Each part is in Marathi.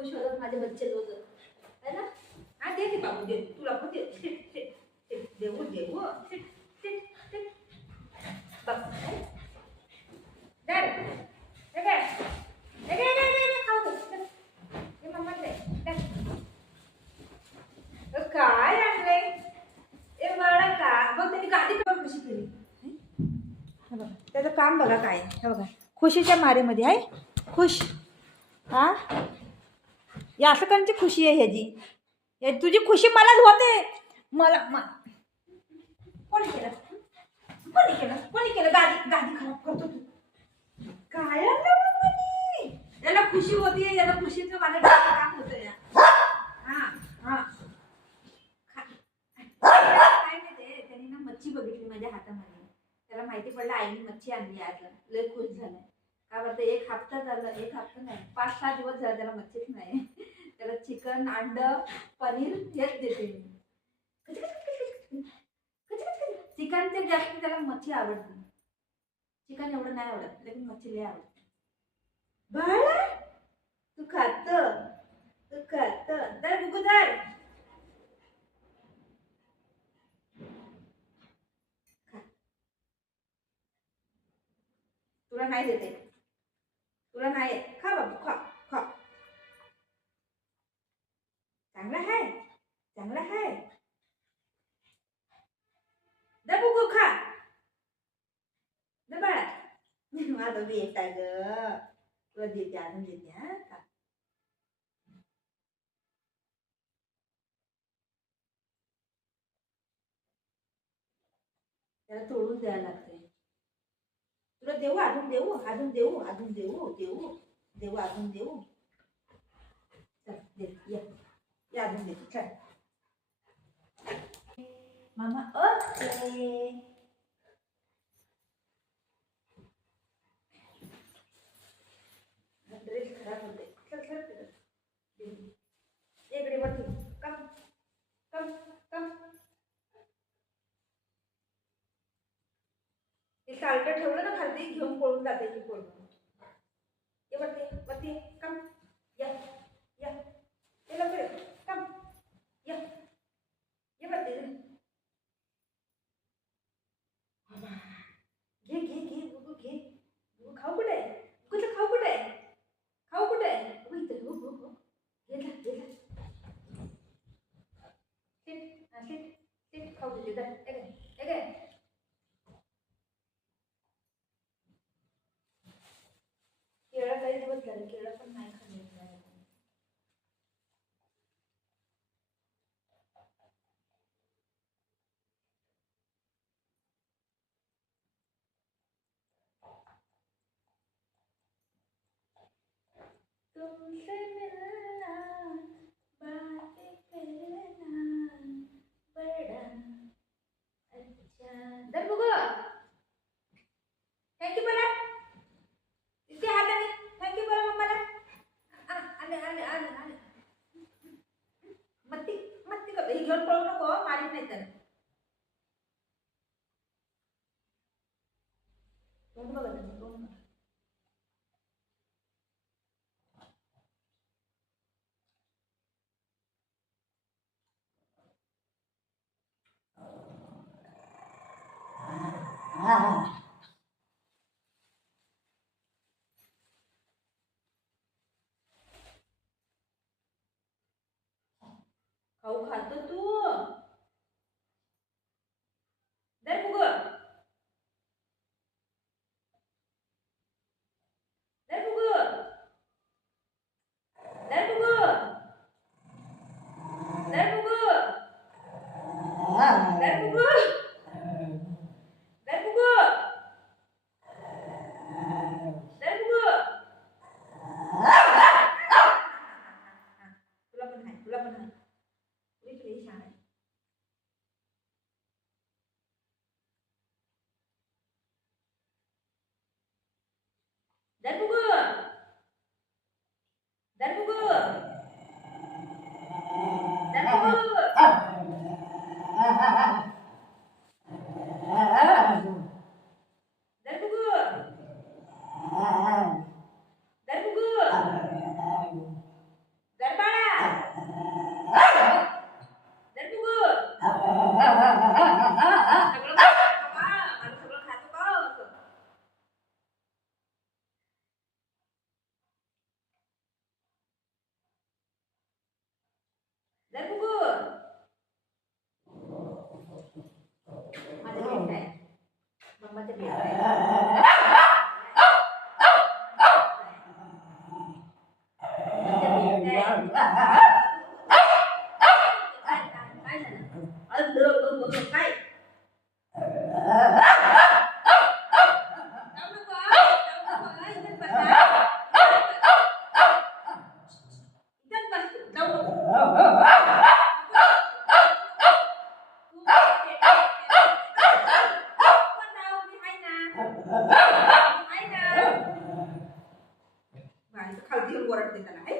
खुश होतात माझे बच्चे लोक है ना. हा दे बाबू दे तुला पण दे देऊ देऊ बघ दर हे काय खाऊ हे मम्मा दे काय आणलंय ए बाळा का बघ त्यांनी गादी कशी केली. त्याचं काम बघा काय हे बघा खुशीच्या मारेमध्ये आहे खुश. हा या असं त्यांची खुशी आहे ह्याची तुझी खुशी मलाच होते मला कोणी केलं कोणी केलं गादी गादी खराब करतो तू काय याला खुशी होती याला खुशीचं मला काम होतं या. हा हा काय नाही ते त्यांनी ना मच्छी बघितली माझ्या हातामध्ये त्याला माहिती पडलं आईने मच्छी आणली आज लय खुश झालाय का बरं. एक हप्ता झाला एक हप्ता नाही 5-6 दिवस झाला त्याला मच्छीच नाही. त्याला चिकन अंड पनीर हेच देते मी. चिकनचे जास्त त्याला मच्छी आवडते चिकन एवढं नाही आवडत लेकिन मच्छी लय आवडते. बाळा तू खात दर बुकू दर तुला नाही देते तुला नाही खा बाबू खा खा चांगला आहे दर बुकू खा दर बाळा माझं बेटा ग तुला देते आणून देते हा खा. त्याला तोडून द्यायला लागते तुला देऊ अजून देऊ अजून देऊ अजून देऊ देऊ देऊ अजून देऊ चल दे या अजून दे चल मामा ओके. ड्रेस खराब होते चल चल इकडे वरती कम कम कम ते साल्ट ठेवलं ना खाली घेऊन पळून जाते ती पळून ये वरती कम या या ये लवकर कम या ये वरती घे घे घे बघू घे बघू खाऊ कुठे आहे कुठे खाऊ कुठे आहे खाऊ कुठे आहे इथं हो हो हो घे सिट खाऊ दे काय केळं काही दिवस झाले केळं पण नाही खाल्ले. तुमसे मिलना बातें करना बड़ा अच्छा दर बघू थँक्यू बोला इतके हाताने थँक्यू बोला मम्माला आले मत्ती कर हे घेऊन पळू नको मारीत नाही तर तोंड बघा तोंड बघा. खाऊ खातो तू दर बघू दर बघू दर बघू दर बघू दर बघू दर बघू दर बघू तुला पण आहे इकडे छान आहे. दर बघू मम्माच्या भेटायला. काय खालती ओरडते त्याला आहे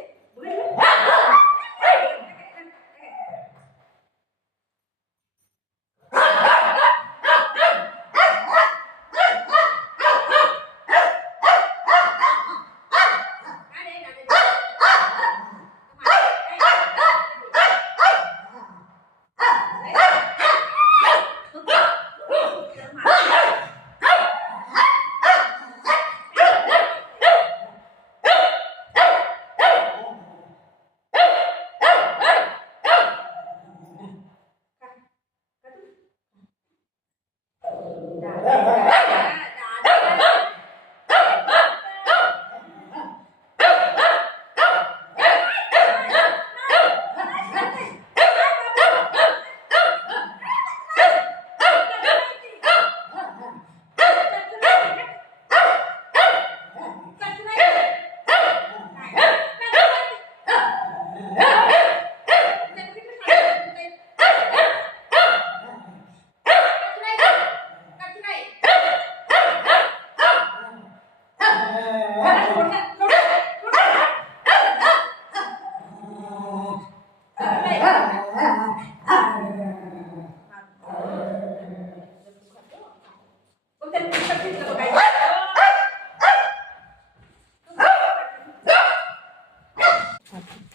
काय